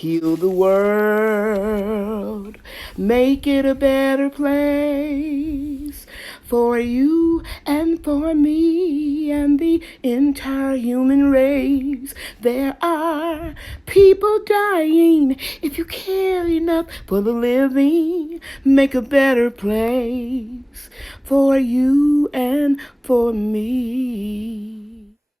heal the world, make it a better place for you and for me and the entire human race. There are people dying. If you care enough for the living, make a better place for you and for me.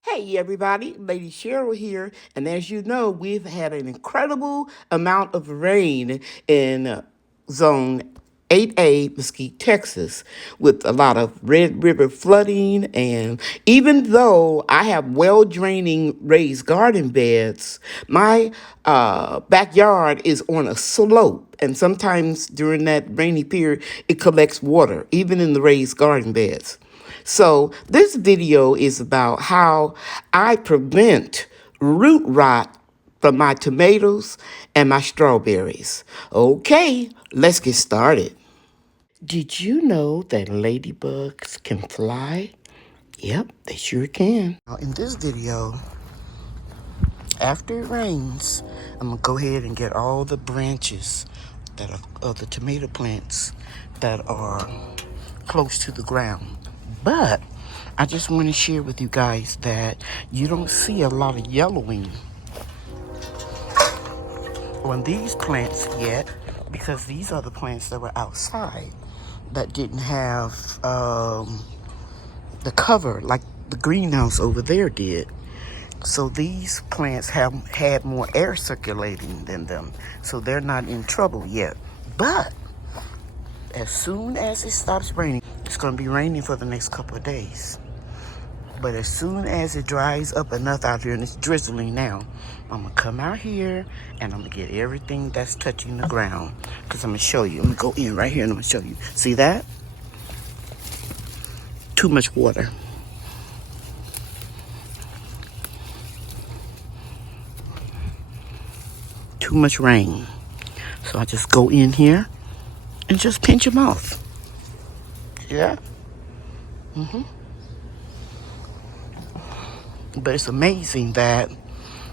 Hey everybody, Lady Cheryl here, and as you know, we've had an incredible amount of rain in Zone 8A, Mesquite, Texas, with a lot of Red River flooding. And even though I have well-draining raised garden beds, my backyard is on a slope. And sometimes during that rainy period, it collects water, even in the raised garden beds. So this video is about how I prevent root rot from my tomatoes and my strawberries. Okay, let's get started. Did you know that ladybugs can fly? Yep, they sure can. Now in this video, after it rains, I'm gonna go ahead and get all the branches that are of the tomato plants that are close to the ground. But I just want to share with you guys that you don't see a lot of yellowing on these plants yet, because these are the plants that were outside that didn't have the cover like the greenhouse over there did. So these plants have had more air circulating than them, so they're not in trouble yet. But as soon as it stops raining, it's going to be raining for the next couple of days. But as soon as it dries up enough out here, and it's drizzling now, I'm going to come out here and I'm going to get everything that's touching the ground. Because I'm going to show you. I'm going to go in right here and I'm going to show you. See that? Too much water. Too much rain. So I just go in here and just pinch them off. Yeah? But it's amazing that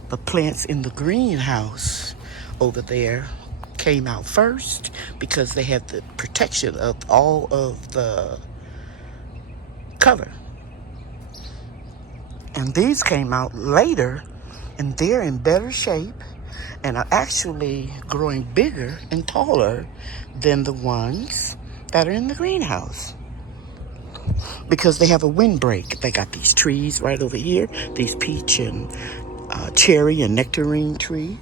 the plants in the greenhouse over there came out first because they have the protection of all of the cover. And these came out later, and they're in better shape and are actually growing bigger and taller than the ones that are in the greenhouse, because they have a windbreak. They got these trees right over here, these peach and cherry and nectarine tree.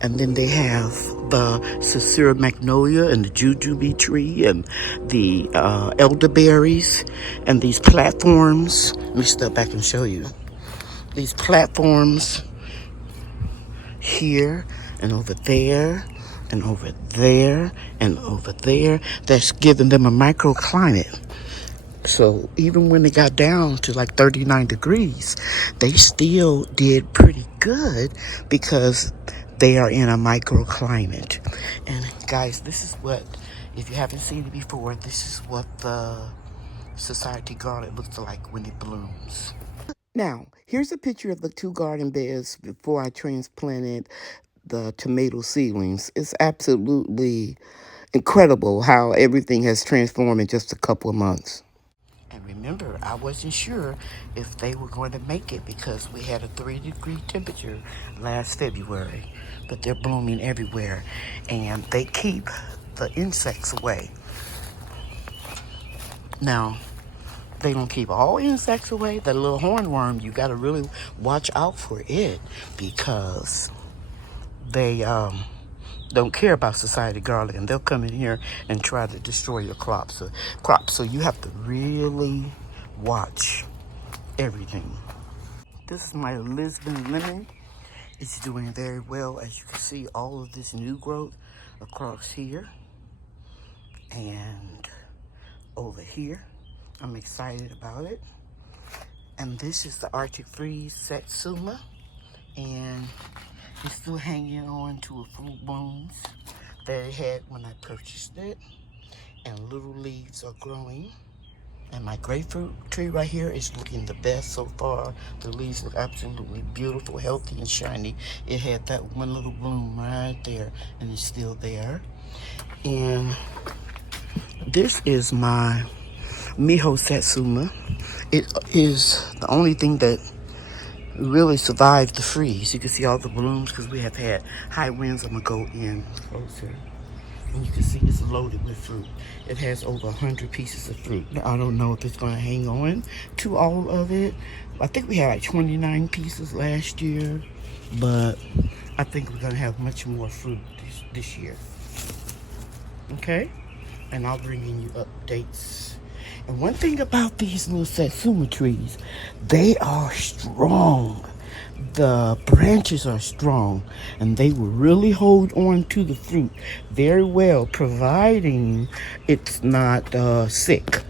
And then they have the Sisera magnolia and the jujube tree and the elderberries and these platforms. Let me step back and show you. These platforms here and over there and over there and over there, that's giving them a microclimate. So even when they got down to like 39 degrees, they still did pretty good because they are in a microclimate. And guys, this is what, if you haven't seen it before, this is what the society garden looks like when it blooms. Now, here's a picture of the two garden beds before I transplanted the tomato seedlings. It's absolutely incredible how everything has transformed in just a couple of months. And remember, I wasn't sure if they were going to make it because we had a 3-degree temperature last February. But they're blooming everywhere, and they keep the insects away. Now, they don't keep all insects away. The little hornworm, you got to really watch out for it because they don't care about society garlic, and they'll come in here and try to destroy your crops. So you have to really watch everything. This is my Lisbon lemon. It's doing very well. As you can see, all of this new growth across here and over here. I'm excited about it. And this is the Arctic Freeze Satsuma, and it's still hanging on to a full blooms that it had when I purchased it, and little leaves are growing. And my grapefruit tree right here is looking the best so far. The leaves look absolutely beautiful, healthy, and shiny. It had that one little bloom right there, and it's still there. And this is my Miho Satsuma. It is the only thing that really survived the freeze. You can see all the blooms because we have had high winds. I'm going to go in closer. And you can see it's loaded with fruit. It has over 100 pieces of fruit. I don't know if it's going to hang on to all of it. I think we had like 29 pieces last year, but I think we're going to have much more fruit this year. Okay? And I'll bring in you updates. And one thing about these little Satsuma trees, they are strong. The branches are strong, and they will really hold on to the fruit very well, providing it's not sick.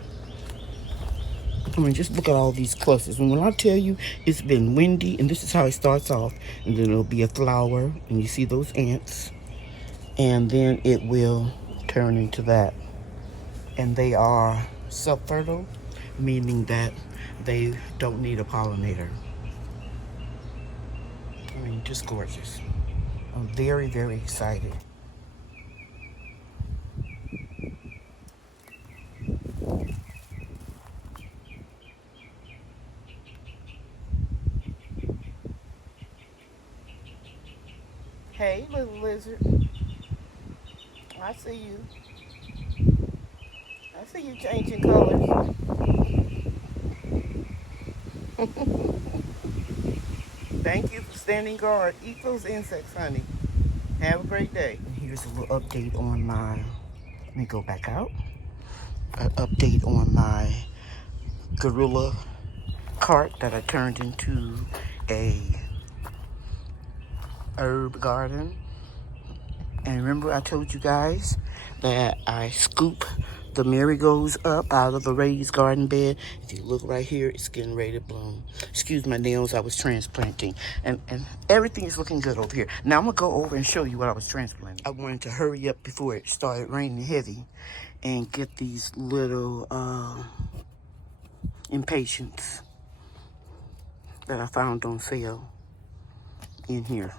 I mean, just look at all these clusters. And when I tell you it's been windy, and this is how it starts off, and then it'll be a flower, and you see those ants, and then it will turn into that. And they are self-fertile, meaning that they don't need a pollinator. I mean, just gorgeous. I'm very, very excited. Hey, little lizard. I see you. I see you changing colors. Thank you for standing guard. Eat those insects, honey. Have a great day. Here's a little update on my, let me go back out. An update on my gorilla cart that I turned into a herb garden. And remember I told you guys that I scoop the marigolds up out of the raised garden bed. If you look right here, it's getting ready to bloom. Excuse my nails, I was transplanting. And everything is looking good over here. Now I'm gonna go over and show you what I was transplanting. I wanted to hurry up before it started raining heavy and get these little impatiens that I found on sale in here.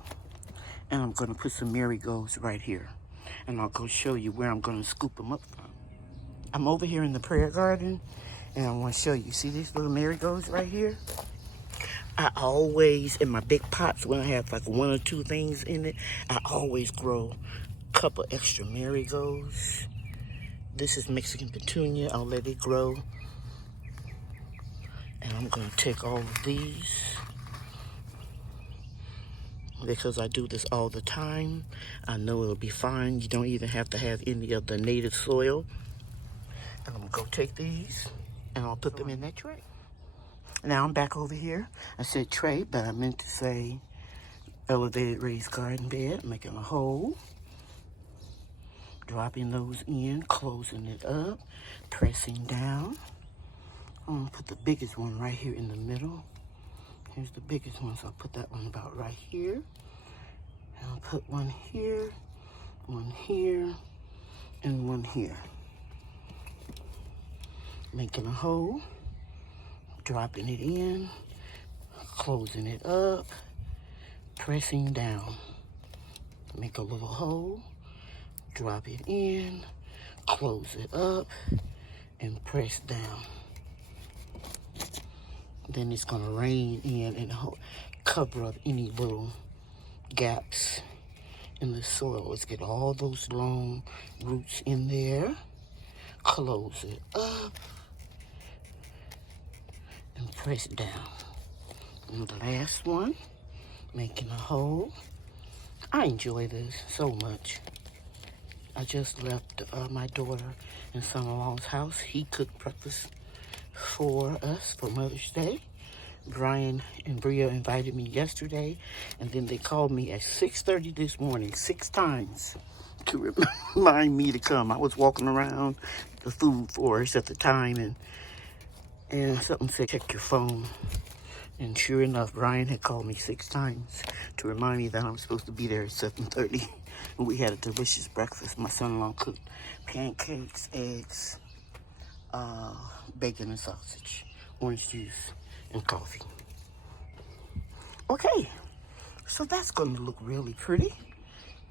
And I'm gonna put some marigolds right here. And I'll go show you where I'm gonna scoop them up from. I'm over here in the prayer garden, and I want to show you. See these little marigolds right here? I always, in my big pots, when I have like one or two things in it, I always grow a couple extra marigolds. This is Mexican Petunia. I'll let it grow. And I'm going to take all of these, because I do this all the time. I know it'll be fine. You don't even have to have any of the native soil. And I'm going to go take these, and I'll put them in that tray. Now I'm back over here. I said tray, but I meant to say elevated raised garden bed. Making a hole. Dropping those in, closing it up, pressing down. I'm going to put the biggest one right here in the middle. Here's the biggest one, so I'll put that one about right here. And I'll put one here, and one here. Making a hole, dropping it in, closing it up, pressing down. Make a little hole, drop it in, close it up, and press down. Then it's gonna rain in and cover up any little gaps in the soil. Let's get all those long roots in there, close it up, and press down. And the last one, making a hole. I enjoy this so much. I just left my daughter and son-in-law's house. He cooked breakfast for us for Mother's Day. Brian and Bria invited me yesterday, and then they called me at 6:30 this morning, 6 times, to remind me to come. I was walking around the food forest at the time, and something said, check your phone. And sure enough, Brian had called me 6 times to remind me that I'm supposed to be there at 7:30. And we had a delicious breakfast. My son-in-law cooked pancakes, eggs, bacon and sausage, orange juice, and coffee. Okay, so that's going to look really pretty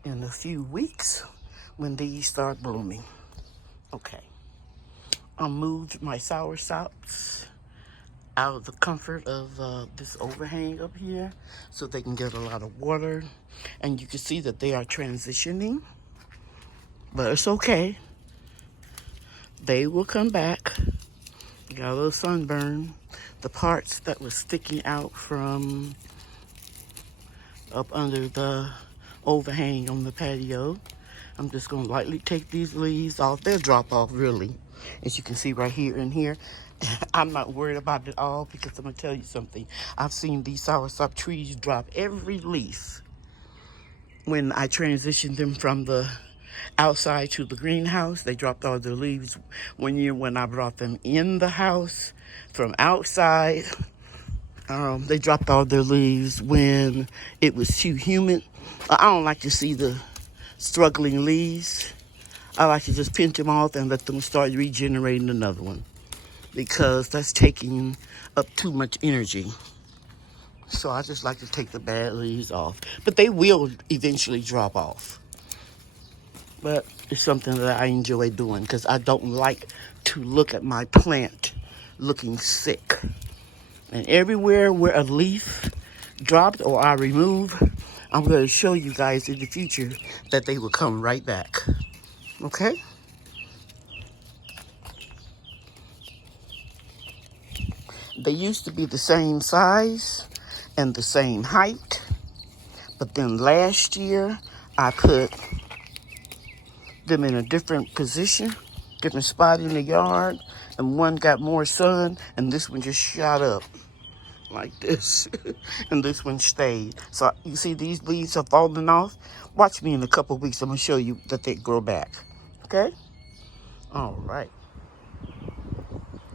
in a few weeks when these start blooming. Okay, I moved my soursops out of the comfort of this overhang up here so they can get a lot of water. And you can see that they are transitioning, but it's okay. They will come back. Got a little sunburn. The parts that were sticking out from up under the overhang on the patio, I'm just going to lightly take these leaves off. They'll drop off really, as you can see right here and here. I'm not worried about it all because I'm going to tell you something. I've seen these soursop trees drop every leaf when I transitioned them from the outside to the greenhouse. They dropped all their leaves one year when I brought them in the house from outside. They dropped all their leaves when it was too humid. I don't like to see the struggling leaves. I like to just pinch them off and let them start regenerating another one, because that's taking up too much energy. So I just like to take the bad leaves off. But they will eventually drop off. But it's something that I enjoy doing because I don't like to look at my plant looking sick. And everywhere where a leaf dropped or I remove, I'm going to show you guys in the future that they will come right back. Okay? They used to be the same size and the same height. But then last year, I put them in a different position, different spot in the yard, and one got more sun, and this one just shot up like this, and this one stayed. So you see these leaves are falling off. Watch me in a couple weeks. I'm going to show you that they grow back. Okay? All right.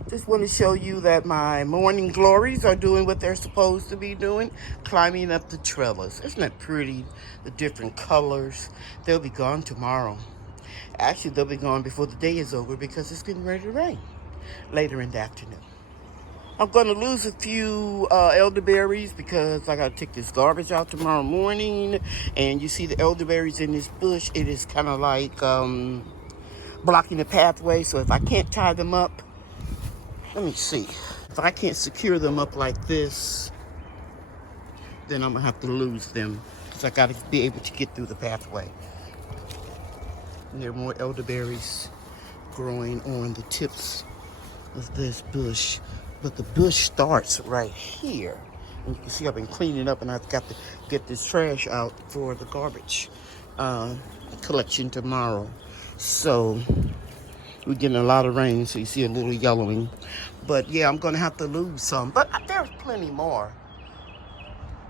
Just want to show you that my morning glories are doing what they're supposed to be doing, climbing up the trellis. Isn't that pretty? The different colors. They'll be gone tomorrow. Actually, they'll be gone before the day is over because it's getting ready to rain later in the afternoon. I'm going to lose a few elderberries because I got to take this garbage out tomorrow morning. And you see the elderberries in this bush. It is kind of like blocking the pathway. So if I can't tie them up, let me see. If I can't secure them up like this, then I'm going to have to lose them because I got to be able to get through the pathway. And there are more elderberries growing on the tips of this bush. But the bush starts right here. And you can see I've been cleaning up and I've got to get this trash out for the garbage collection tomorrow. So we're getting a lot of rain, so you see a little yellowing. But yeah, I'm going to have to lose some. But there's plenty more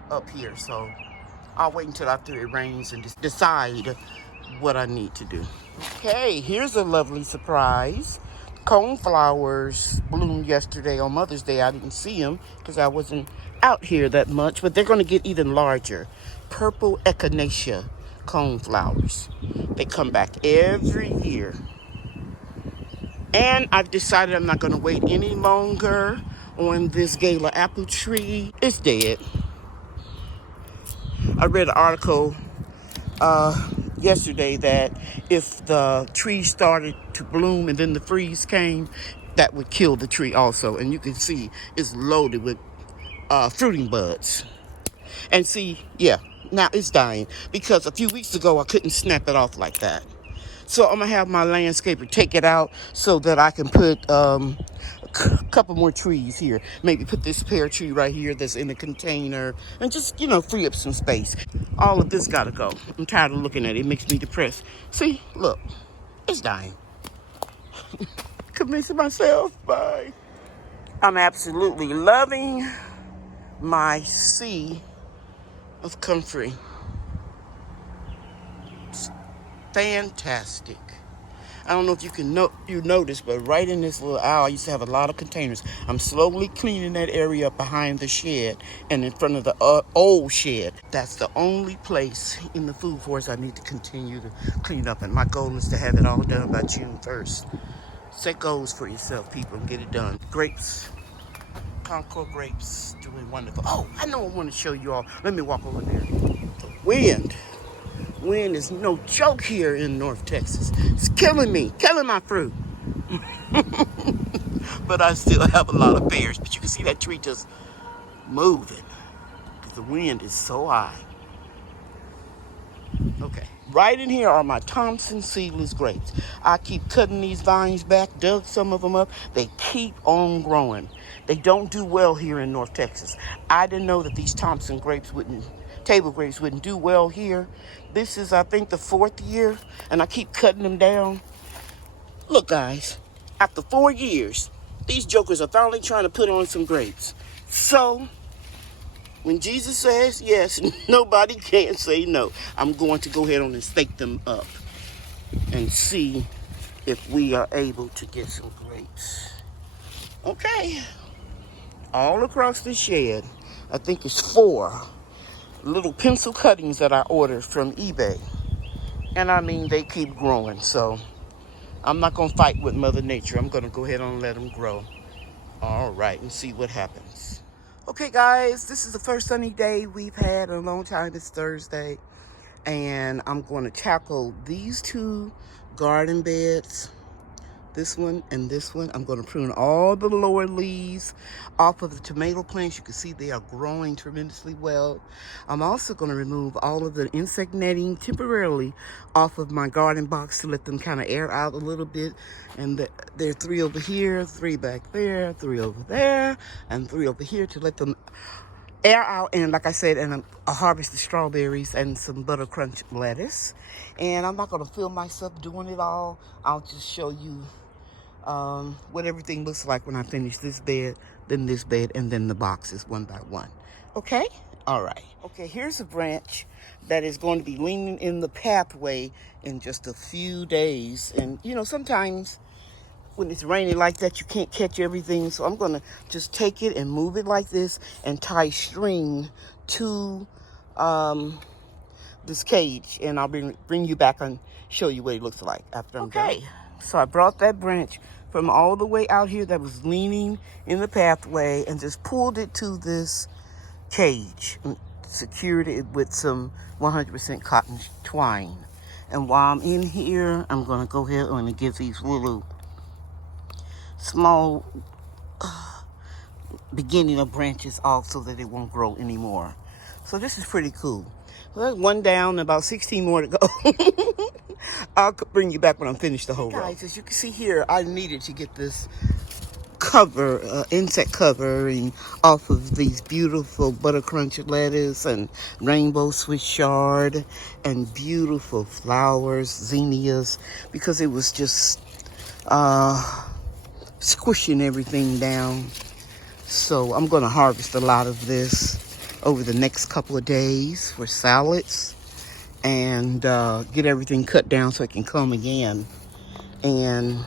up here. So I'll wait until after it rains and just decide what I need to do. Okay, here's a lovely surprise. Coneflowers bloomed yesterday on Mother's Day. I didn't see them because I wasn't out here that much, but they're going to get even larger. Purple echinacea coneflowers. They come back every year. And I've decided I'm not going to wait any longer on this gala apple tree. It's dead. I read an article yesterday that if the tree started to bloom and then the freeze came, that would kill the tree also. And you can see it's loaded with fruiting buds. And see, yeah, now it's dying because a few weeks ago I couldn't snap it off like that. So I'm going to have my landscaper take it out so that I can put a couple more trees here. Maybe put this pear tree right here that's in a container and just, free up some space. All of this got to go. I'm tired of looking at it. It makes me depressed. See, look, it's dying. Convincing myself. Bye. I'm absolutely loving my sea of comfrey. Fantastic. I don't know if you noticed, but right in this little aisle, I used to have a lot of containers. I'm slowly cleaning that area up behind the shed and in front of the old shed. That's the only place in the food forest I need to continue to clean up. And my goal is to have it all done by June 1st. Set goals for yourself, people, and get it done. Grapes, Concord grapes, doing wonderful. Oh, I know I want to show you all. Let me walk over there. The wind. Wind is no joke here in North Texas. It's killing me, killing my fruit. But I still have a lot of pears. But you can see that tree just moving because the wind is so high. Okay, right in here are my Thompson seedless grapes. I keep cutting these vines back, dug some of them up. They keep on growing. They don't do well here in North Texas. I didn't know that these Thompson grapes table grapes wouldn't do well here. This is, I think, the 4th year, and I keep cutting them down. Look, guys, after 4 years, these jokers are finally trying to put on some grapes. So, when Jesus says yes, nobody can say no. I'm going to go ahead on and stake them up and see if we are able to get some grapes. Okay. All across the shed, I think it's 4 little pencil cuttings that I ordered from eBay. And I mean, they keep growing, so I'm not going to fight with Mother Nature. I'm going to go ahead and let them grow. All right, and see what happens. Okay, guys, this is the first sunny day we've had in a long time. It's Thursday, and I'm going to tackle these 2 garden beds, this one and this one. I'm going to prune all the lower leaves off of the tomato plants. You can see they are growing tremendously well. I'm also going to remove all of the insect netting temporarily off of my garden box to let them kind of air out a little bit. And there are 3 over here, 3 back there, 3 over there, and 3 over here to let them air out. And like I said, and I'll harvest the strawberries and some butter crunch lettuce. And I'm not going to film myself doing it all. I'll just show you what everything looks like when I finish this bed, then this bed, and then the boxes one by one. Okay? All right. Okay, here's a branch that is going to be leaning in the pathway in just a few days. And, you know, sometimes when it's raining like that, you can't catch everything. So I'm going to just take it and move it like this and tie string to this cage. And I'll bring you back and show you what it looks like after I'm done. Okay. So I brought that branch from all the way out here that was leaning in the pathway and just pulled it to this cage and secured it with some 100% cotton twine. And while I'm in here, I'm going to go ahead and give these little small beginning of branches off so that it won't grow anymore. So this is pretty cool. Well, that's one down, about 16 more to go. I'll bring you back when I'm finished the whole row. Guys, as you can see here, I needed to get this cover, insect covering off of these beautiful butter crunch lettuce and rainbow Swiss chard and beautiful flowers, zinnias, because it was just squishing everything down. So I'm going to harvest a lot of this over the next couple of days for salads and get everything cut down so it can come again. And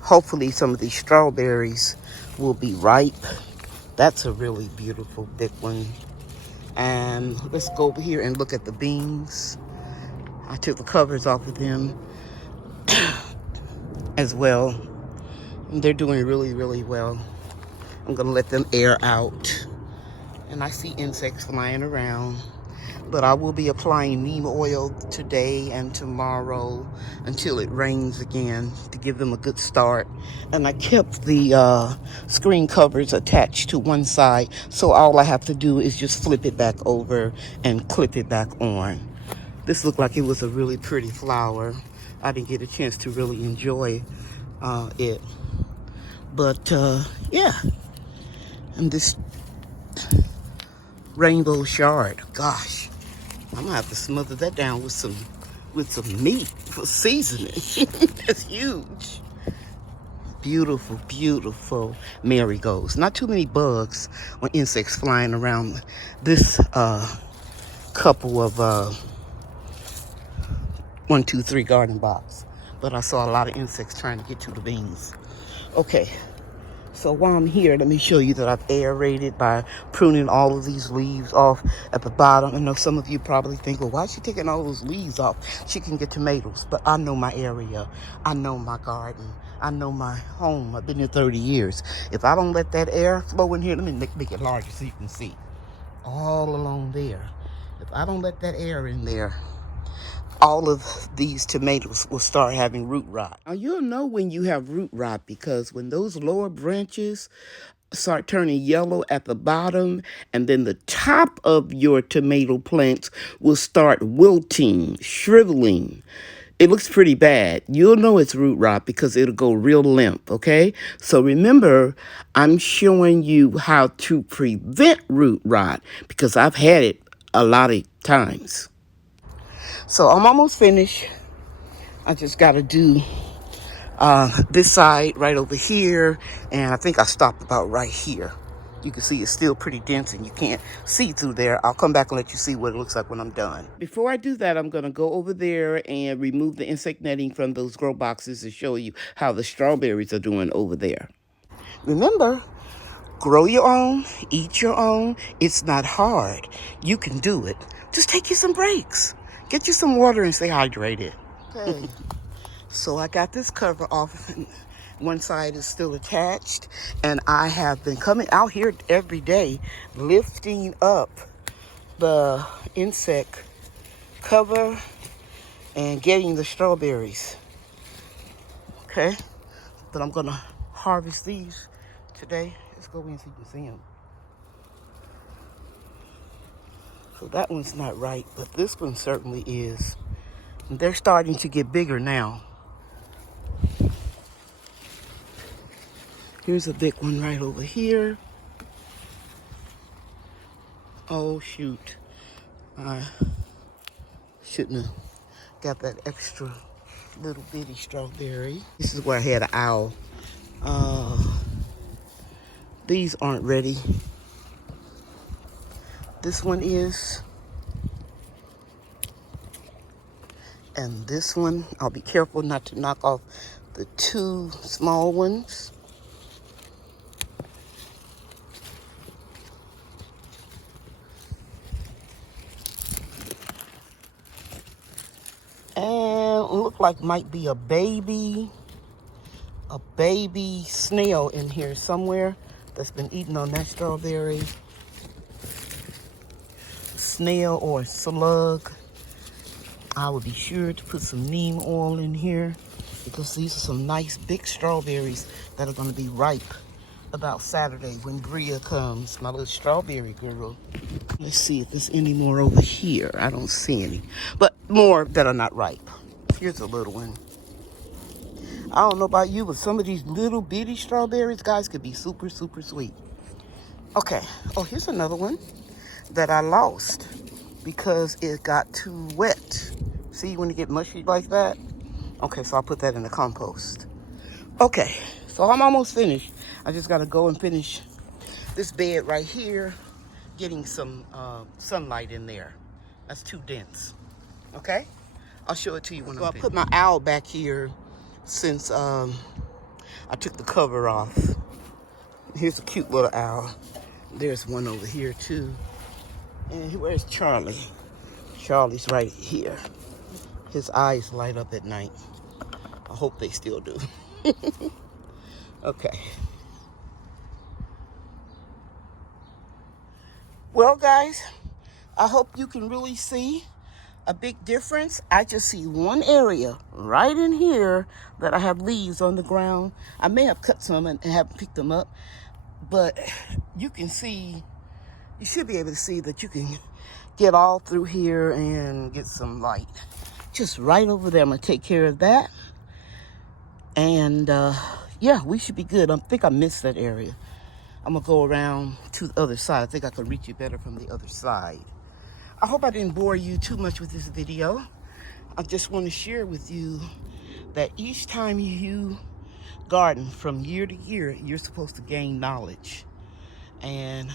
hopefully some of these strawberries will be ripe. That's a really beautiful big one. And let's go over here and look at the beans. I took the covers off of them as well. And they're doing really, really well. I'm gonna let them air out. And I see insects flying around. But I will be applying neem oil today and tomorrow until it rains again to give them a good start. And I kept the screen covers attached to one side, so all I have to do is just flip it back over and clip it back on. This looked like it was a really pretty flower. I didn't get a chance to really enjoy it. But yeah, and this rainbow chard, gosh, I'm gonna have to smother that down with some meat for seasoning. It's huge. Beautiful, beautiful marigolds. Not too many bugs or insects flying around this couple of 1, 2, 3 garden box. But I saw a lot of insects trying to get to the beans. Okay, So while I'm here, let me show you that I've aerated by pruning all of these leaves off at the bottom. I know some of you probably think, well, why is she taking all those leaves off? She can get tomatoes. But I know my area. I know my garden. I know my home. I've been here 30 years. If I don't let that air flow in here, let me make it larger so you can see. All along there. If I don't let that air in there, all of these tomatoes will start having root rot. Now, you'll know when you have root rot because when those lower branches start turning yellow at the bottom, and then the top of your tomato plants will start wilting, shriveling. It looks pretty bad. You'll know it's root rot because it'll go real limp, okay? So remember, I'm showing you how to prevent root rot because I've had it a lot of times. So I'm almost finished. I just got to do this side right over here, and I think I stopped about right here. You can see it's still pretty dense and you can't see through there. I'll come back and let you see what it looks like when I'm done. Before I do that, I'm going to go over there and remove the insect netting from those grow boxes to show you how the strawberries are doing over there. Remember, grow your own, eat your own. It's not hard. You can do it. Just take you some breaks. Get you some water and stay hydrated. Okay. So I got this cover off. One side is still attached. And I have been coming out here every day, lifting up the insect cover and getting the strawberries. Okay. But I'm going to harvest these today. Let's go in so you can see them. So that one's not right, but this one certainly is. And they're starting to get bigger now. Here's a big one right over here. Oh, shoot. I shouldn't have got that extra little bitty strawberry. This is where I had an owl. These aren't ready. This one is. And this one, I'll be careful not to knock off the two small ones. And look like might be a baby snail in here somewhere that's been eating on that strawberry. Snail or slug. I will be sure to put some neem oil in here because these are some nice big strawberries that are going to be ripe about Saturday when Bria comes, my little strawberry girl. Let's see if there's any more over here. I don't see any, but more that are not ripe. Here's a little one. I don't know about you, but some of these little bitty strawberries, guys, could be super, super sweet. Okay. Oh, here's another one that I lost because it got too wet. See when you get mushy like that? Okay, so I'll put that in the compost. Okay, so I'm almost finished. I just got to go and finish this bed right here, getting some sunlight in there. That's too dense. Okay? I'll show it to you when I'm finished. I put my owl back here since I took the cover off. Here's a cute little owl. There's one over here too. And where's Charlie? Charlie's right here. His eyes light up at night. I hope they still do. Okay. Well, guys, I hope you can really see a big difference. I just see one area right in here that I have leaves on the ground. I may have cut some and haven't picked them up, but you can see, you should be able to see that you can get all through here and get some light. Just right over there. I'm going to take care of that. And yeah, we should be good. I think I missed that area. I'm going to go around to the other side. I think I can reach you better from the other side. I hope I didn't bore you too much with this video. I just want to share with you that each time you garden from year to year, you're supposed to gain knowledge. And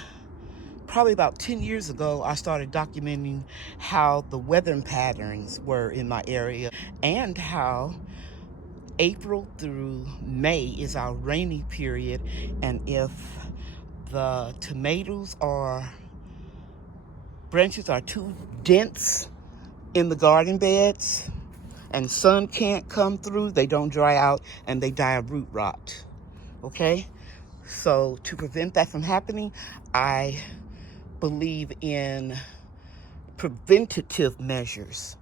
probably about 10 years ago, I started documenting how the weather patterns were in my area and how April through May is our rainy period, and if the tomatoes or branches are too dense in the garden beds and sun can't come through, they don't dry out and they die of root rot. Okay? So to prevent that from happening, I believe in preventative measures.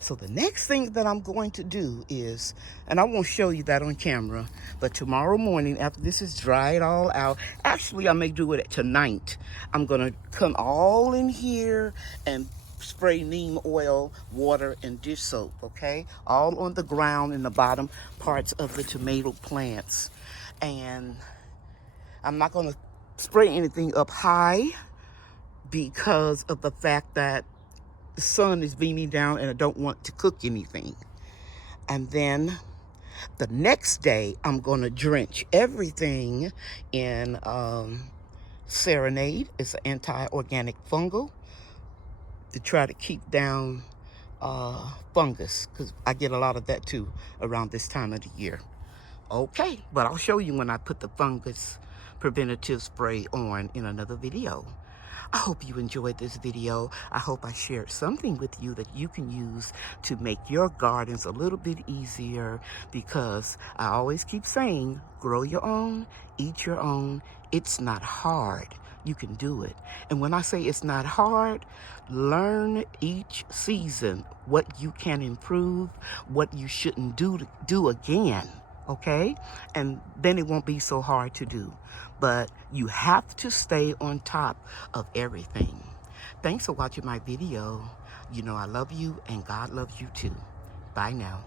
So the next thing that I'm going to do is, and I won't show you that on camera, but tomorrow morning after this is dried all out, actually I may do it tonight. I'm gonna come all in here and spray neem oil, water, and dish soap, okay? All on the ground in the bottom parts of the tomato plants. And I'm not gonna spray anything up high because of the fact that the sun is beaming down and I don't want to cook anything. And then the next day, I'm gonna drench everything in Serenade. It's an anti-organic fungal to try to keep down fungus, because I get a lot of that too around this time of the year. Okay, but I'll show you when I put the fungus preventative spray on in another video. I hope you enjoyed this video. I hope I shared something with you that you can use to make your gardens a little bit easier, because I always keep saying, grow your own, eat your own. It's not hard. You can do it. And when I say it's not hard, learn each season what you can improve, what you shouldn't do again. Okay? And then it won't be so hard to do. But you have to stay on top of everything. Thanks for watching my video. You know I love you and God loves you too. Bye now.